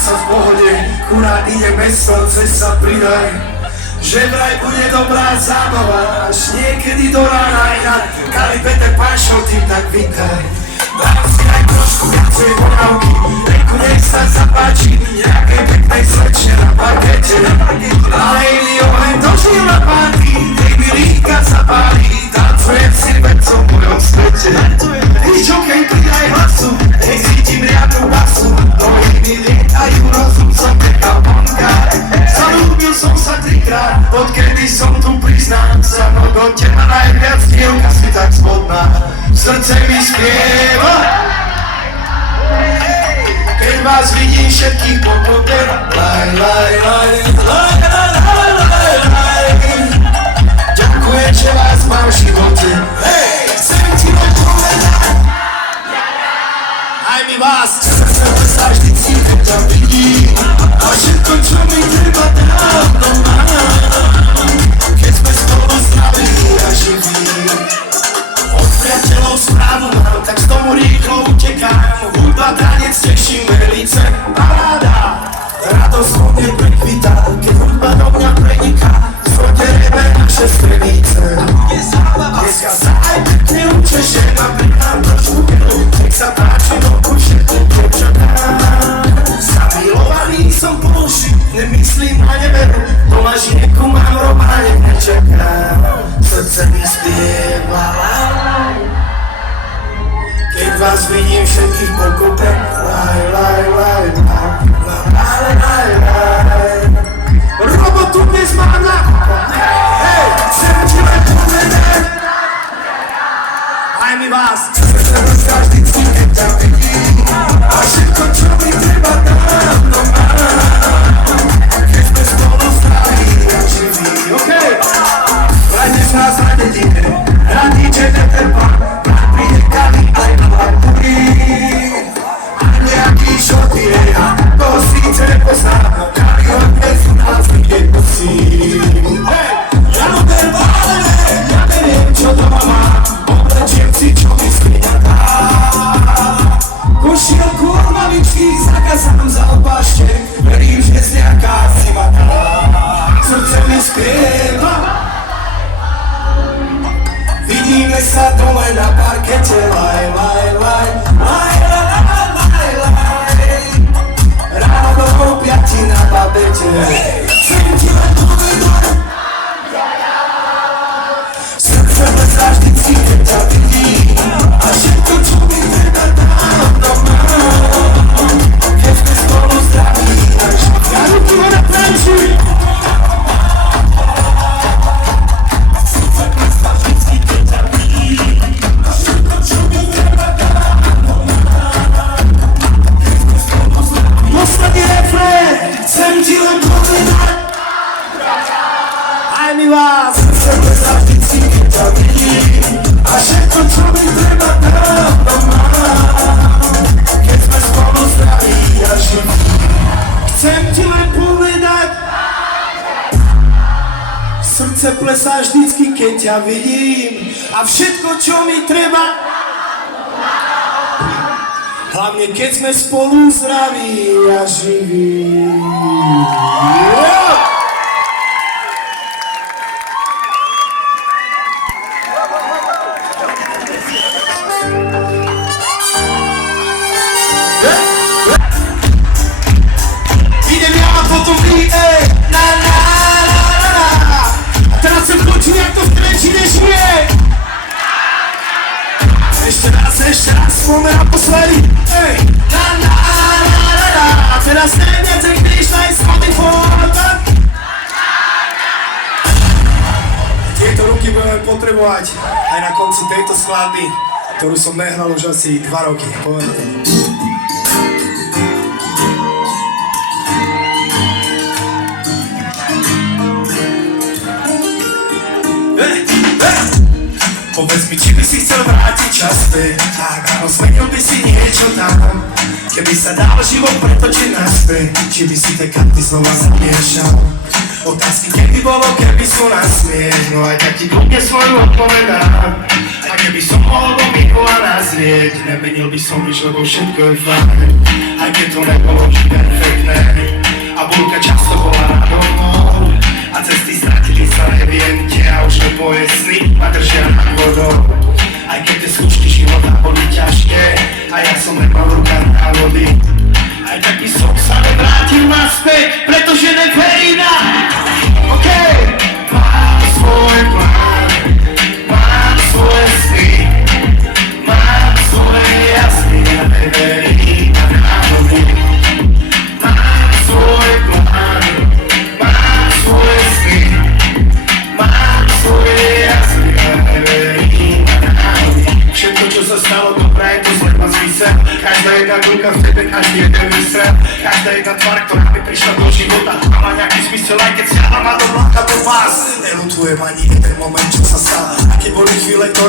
sa v pohode, kurát ide meso, cez sa pridaj. Že vraj bude dobrá zábava, až niekedy do rána inak. Kalipete Pašo, tým tak vítaj. Dám si aj trošku viacej bonávky, reku nech sa zapáči nejakej peknej slečne na parkete. Ale iný oheň dožil na party, nech mi líka zapáli, tancujem si vedcom v mojom svete. Víš, okej, pridaj hlasu, nech cítim riadnu basu, nohy mi lietajú, rozum som nechal bonkať. Zalúbil som sa trikrát, odkedy som tu priznám sa, no do teba najviac dievka si tak spodná, srdce mi spieva. Keď vás vidím všetkých pokope, laj, laj, laj, laj, laj, laj, laj, laj. Ďakujem, že vás mám v živote. Hej, chcem ti len povedať, aj mi vás chcem sa vždycky, keď ťa vidím. A všetko, čo mi treba, dávno mám. Keď sme spolu zdraví a živí. Od priateľov správu mám, tak z tomu rýchlo utekám. Hudba, tanec, teším, velice, paráda. Radosť vo mne prekvitá, keď hudba do mňa preniká. Zodereme naše strenice. Dneska sa aj pekne učešem a pridám trošku keľu. Nech sa páči do kuše, dievčatá. Zamilovaný som po uši, nemyslím na neveru. Doma žieku mám románe, nečakám. Srdce mi spieva. Keď vás vidím všetkých pokope, laj, laj, laj, laj, laj, laj, laj. Robotu dnes mám na hej, chcem ti len povedať, aj mi vás chcem sa vždycky, keď ťa vidím. A všetko, čo mi treba, dávno mám. Keď sme spolu zdraví a živí, okej. Vrajte sa nás na dedine, radiče netrpá. Príde kali aj na hlavy. A nejaký šoty je, a to síce nepoznám. Kali odnes nás vidieť musím. Hej, ja verbálne, ja neviem, čo doma mám. Oblečiem si, čo mi skriňa dá. Košielku od mamičky zakazám za opášte. Verím, že z nejaká si ma dá. Srdce mi spieva. Vidíme sa dole na parkete, laj, laj, laj, laj, laj, laj, laj. Ráno do 5 na babete. Chcem ti len povedať, srdce bezá vždycky, keď ťa vidím. A všetko, čo mi treba, dávno mám. Keď sme spolu zdraví a živí. Ja ruky hore tančuj. Posledný refrén, chcem ti len povedať, aj mi vás chcem sa vždycky, keď ťa vidím. A všetko, čo mi treba, dávno mám. Keď sme spolu zdraví a živí. Chcem ti len povedať, srdce plesá vždycky, keď ťa vidím. A všetko, čo mi treba, hlavne keď sme spolu zdraví a živí. Idem ja a potom vy, ej, na na na na na. A teraz sem počuť, jak to v Trenčine žije. Ešte raz, poďme naposledy. Ej, na na na na na. A teraz neviac, jak když nájsť Spotify. Tieto ruky budeme potrebovať aj na konci tejto skladby, ktorú som nehral už asi 2 roky. Poviem to. Povedz mi, či by si chcel vrátiť čas späť. Tak áno, zmenil by si niečo tam. Keby sa dal život pretočiť naspäť, či by si tie karty znova zamiešal. Otázky, keby bolo, keby sú na smiech. No aj tak ti kľudne svoju odpovedám. A keby som mohol do minula nazrieť, nemenil by som nič, lebo všetko je fajn. Aj keď to nebolo vždy perfektné. mi prišla do života a má nejaký zmysel, aj keď siahla ma do vláka do vás. Nelutujem ani jeden moment, čo sa stal, aké boli chvíle, ktoré